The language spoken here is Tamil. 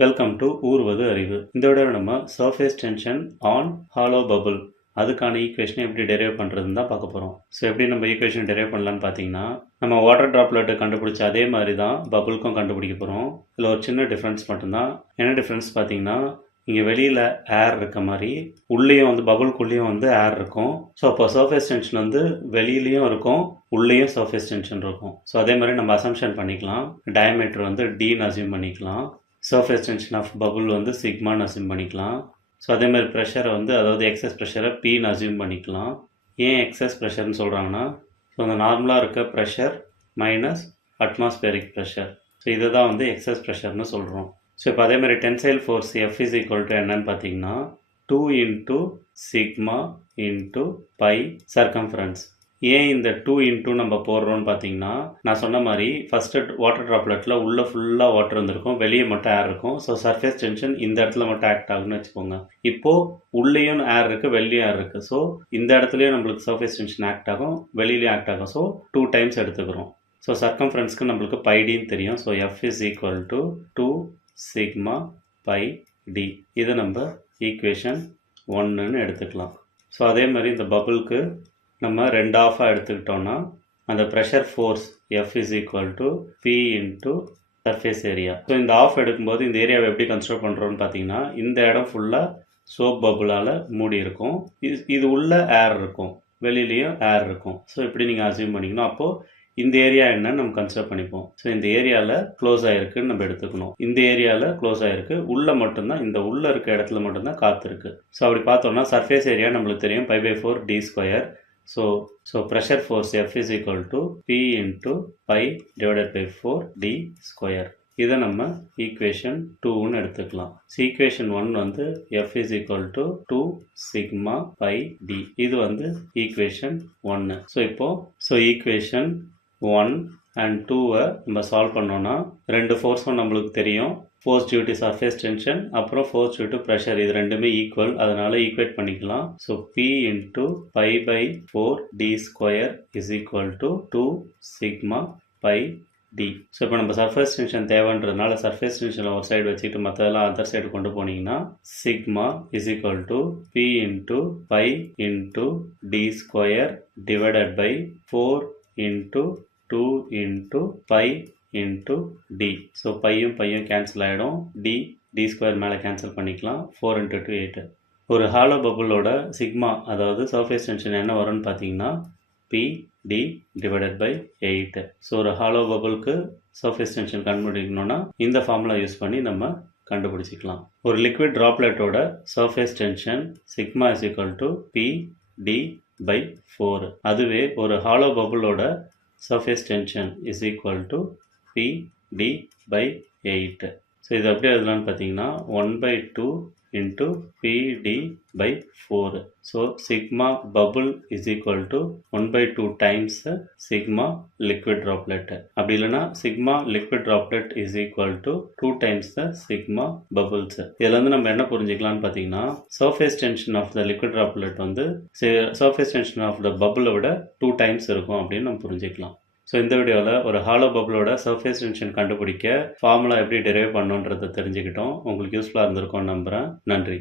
வெல்கம் டு ஊர்வது அறிவு. இந்த விட நம்ம surface tension on hollow bubble அதுக்கான ஈக்குவேஷனை எப்படி டெரைவ் பண்ணுறதுன்னு தான் பார்க்க போகிறோம். ஸோ எப்படி நம்ம ஈக்குவேஷன் டெரைவ் பண்ணலான்னு பார்த்தீங்கன்னா, நம்ம வாட்டர் ட்ராப்லெட்டை கண்டுபிடிச்ச அதே மாதிரி தான் பபுளுக்கும் கண்டுபிடிக்க போகிறோம். இதில் ஒரு சின்ன டிஃப்ரென்ஸ் மட்டும்தான். என்ன டிஃப்ரென்ஸ் பார்த்தீங்கன்னா, இங்கே வெளியில் ஏர் இருக்க மாதிரி உள்ளேயும் பபுள்குள்ளேயும் ஏர் இருக்கும். ஸோ அப்போ சர்ஃபேஸ் டென்ஷன் வெளியிலையும் இருக்கும், உள்ளேயும் சர்ஃபேஸ் டென்ஷன் இருக்கும். ஸோ அதே மாதிரி நம்ம அசம்ஷன் பண்ணிக்கலாம். டயமீட்டர் டின்னு அசியூம் பண்ணிக்கலாம். சர்ஃபேஸ் டென்ஷன் ஆஃப் பபுள் சிக்மான்னு அசியூம் பண்ணிக்கலாம். ஸோ அதே மாதிரி ப்ரெஷரை அதாவது எக்ஸஸ் ப்ரெஷரை பின்னு அசியூம் பண்ணிக்கலாம். ஏன் எக்ஸஸ் ப்ரெஷர்னு சொல்கிறாங்கன்னா, ஸோ அந்த நார்மலாக இருக்க pressure minus atmospheric pressure. So இதை தான் எக்ஸஸ் ப்ரெஷர்னு சொல்கிறோம். ஸோ இப்போ அதே மாதிரி tensile force f is equal to என்னன்னு பார்த்தீங்கன்னா 2 into sigma into pi circumference. ஏன் இந்த 2 இன்ட்டு நம்ம போடுறோன்னு பார்த்தீங்கன்னா, நான் சொன்ன மாதிரி ஃபஸ்ட்டு வாட்டர் ட்ராப்லெட்டில் உள்ளே ஃபுல்லாக வாட்டர் இருந்திருக்கும், வெளியே மட்டும் ஏர் இருக்கும். ஸோ சர்ஃபேஸ் டென்ஷன் இந்த இடத்துல மட்டும் ஆக்ட் ஆகுன்னு வச்சுக்கோங்க. இப்போது உள்ளேயும் ஏர் இருக்குது, வெளியும் ஏர் இருக்குது. ஸோ இந்த இடத்துலையும் நம்மளுக்கு சர்ஃபேஸ் டென்ஷன் ஆக்ட் ஆகும், வெளியிலையும் ஆக்ட் ஆகும். ஸோ 2 டைம்ஸ் எடுத்துக்கிறோம். ஸோ சர்க்கம்ஃபரன்ஸ்க்கு நம்மளுக்கு பைடின்னு தெரியும். So f is equal to 2 sigma pi d. இதை நம்ம ஈக்குவேஷன் 1ன்னு எடுத்துக்கலாம். ஸோ அதே மாதிரி இந்த பபுளுக்கு நம்ம 2 ஆஃபாக எடுத்துக்கிட்டோன்னா அந்த pressure force f is equal to B into surface area. So இந்த ஆஃப் எடுக்கும்போது இந்த ஏரியாவை எப்படி கன்சிடர் பண்ணுறோன்னு பார்த்தீங்கன்னா, இந்த இடம் ஃபுல்லாக சோப் பபுளால் மூடி இருக்கும். இது உள்ள ஏர் இருக்கும், வெளியிலையும் ஏர் இருக்கும். ஸோ இப்படி நீங்கள் அசியூம் பண்ணிக்கணும். அப்போது இந்த ஏரியா என்னன்னு நம்ம கன்சிடர் பண்ணிப்போம். ஸோ இந்த ஏரியாவில் க்ளோஸ் ஆகிருக்குன்னு நம்ம எடுத்துக்கணும். இந்த ஏரியாவில் க்ளோஸ் ஆகிருக்கு, உள்ளே மட்டும்தான், இந்த உள்ளே இருக்க இடத்துல மட்டும்தான் காற்று இருக்குது. ஸோ அப்படி பார்த்தோம்னா சர்ஃபேஸ் ஏரியா நம்மளுக்கு தெரியும், π/4 d square. So pressure force F is equal to P into pi divided by 4 d square. இதை நம்ம equation 2ன்னு எடுத்துக்கலாம். So equation 1 F is equal to 2 sigma pi d. இது equation 1. So equation 1 and 2 நம்ம சால்வ் பண்ணோம்னா ரெண்டு ஃபோர்ஸும் நம்மளுக்கு தெரியும். Force due to surface tension அப்புறம் ஃபோர்ஸ் டியூ டு ப்ரெஷர், இது ரெண்டுமே ஈக்குவல், அதனால ஈக்குவேட் பண்ணிக்கலாம். So P into π/4 d square is equal to 2 sigma pi D. So இப்போ நம்ம சர்ஃபேஸ் டென்ஷன் தேவைன்றதுனால சர்ஃபேஸ் டென்ஷனில் ஒரு சைடு வச்சுக்கிட்டு மற்றதெல்லாம் அதர் சைடு கொண்டு போனீங்கன்னா sigma is equal to B into pi into D square divided by 4 into 2 into pi into D. So பையும் கேன்சல் ஆகிடும், டி ஸ்கொயர் மேலே கேன்சல் பண்ணிக்கலாம். 4 × 2 8. ஒரு ஹாலோ பபுளோட சிக்மா அதாவது சர்ஃபேஸ் டென்ஷன் என்ன வரும்னு பார்த்தீங்கன்னா P D divided by 8. So ஒரு ஹாலோ பபுளுக்கு சர்ஃபேஸ் டென்ஷன் கண்டுபிடிக்கணும்னா இந்த ஃபார்முலா யூஸ் பண்ணி நம்ம கண்டுபிடிச்சிக்கலாம். ஒரு லிக்விட் ட்ராப்லெட்டோட surface tension sigma is equal to P D by 4. அதுவே ஒரு ஹாலோ பபுளோட surface tension is equal to P D by 8. So இது எப்படி எழுதலான்னு பார்த்தீங்கன்னா 1/2 into P D by 4. So sigma bubble is equal to 1/2 times sigma liquid droplet. அப்படி இல்லைன்னா sigma liquid droplet is equal to 2 times the sigma bubbles. இதில் நம்ம என்ன புரிஞ்சுக்கலாம்னு பார்த்தீங்கன்னா, surface tension of the liquid droplet surface tension of த பபுளை விட 2 டைம்ஸ் இருக்கும் அப்படின்னு நம்ம புரிஞ்சுக்கலாம். ஸோ இந்த வீடியோவில் ஒரு ஹாலோ பபுளோட சர்ஃபேஸ் டென்ஷன் கண்டுபிடிக்க ஃபார்முலா எப்படி டெரைவ் பண்ணணுன்றதை தெரிஞ்சுக்கிட்டோம். உங்களுக்கு யூஸ்ஃபுல்லாக இருந்திருக்கும்னு நம்புகிறேன். நன்றி.